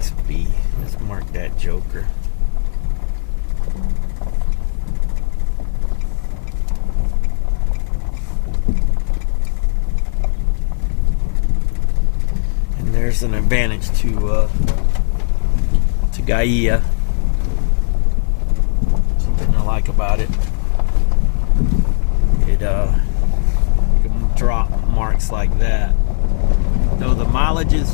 6B. Let's mark that joker. And there's an advantage to Gaia. Something I like about it. It can drop marks like that. Though the mileages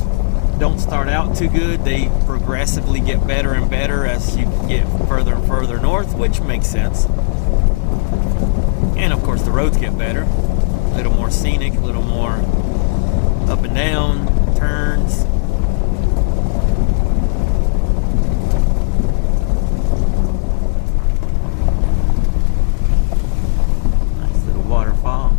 don't start out too good, they progressively get better and better as you get further and further north, which makes sense. And of course the roads get better, a little more scenic, a little more up and down turns. Nice little waterfall.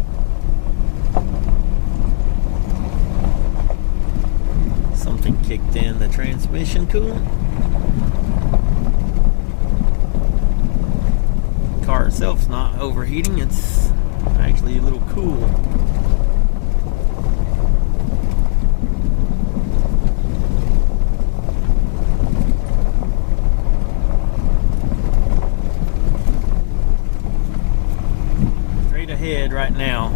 Something kicked in the transmission coolant. The car itself's not overheating, it's actually a little cool. Straight ahead right now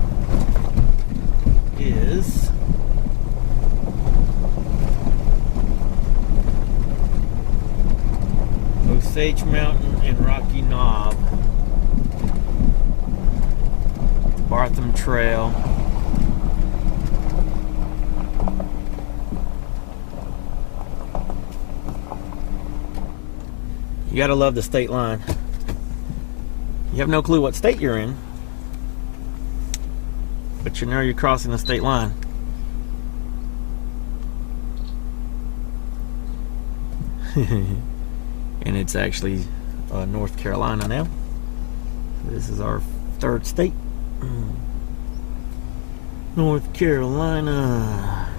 is Osage Mountain and Rocky Knob, Bartham Trail. You gotta love the state line. You have no clue what state you're in, but you know you're crossing the state line. And it's actually North Carolina now. This is our third state. North Carolina.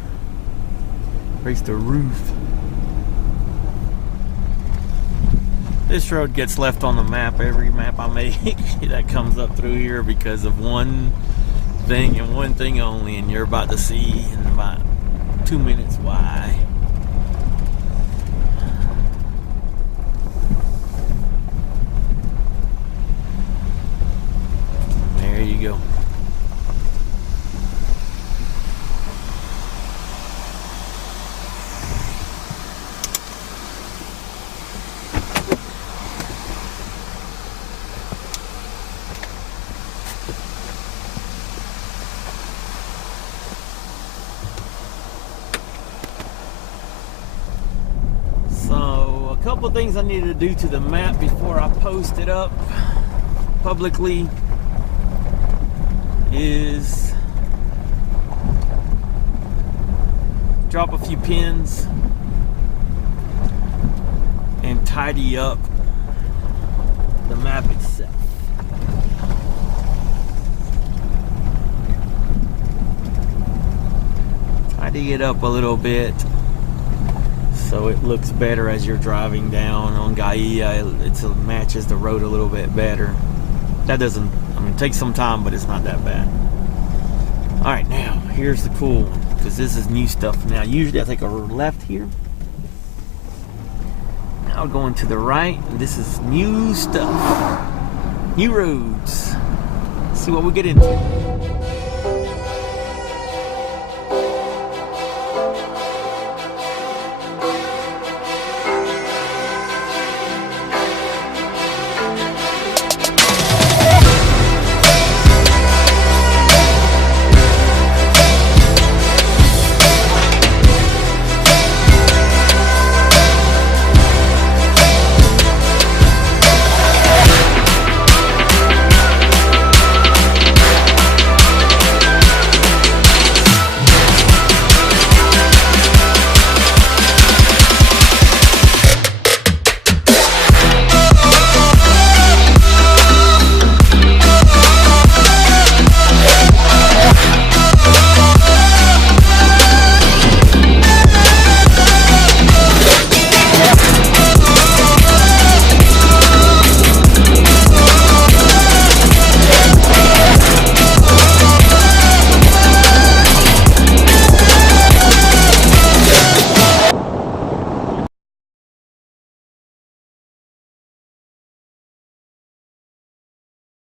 Race the roof. This road gets left on the map, every map I make that comes up through here, because of one thing and one thing only, and you're about to see in about 2 minutes why. There you go. So, a couple things I needed to do to the map before I post it up publicly is drop a few pins and tidy up the map itself. Tidy it up a little bit so it looks better as you're driving down on Gaia. It matches the road a little bit better. That doesn't, I mean, it takes some time, but it's not that bad. Alright, now, here's the cool one, because this is new stuff now. Usually I take a left here. Now going to the right, and this is new stuff. New roads. Let's see what we get into.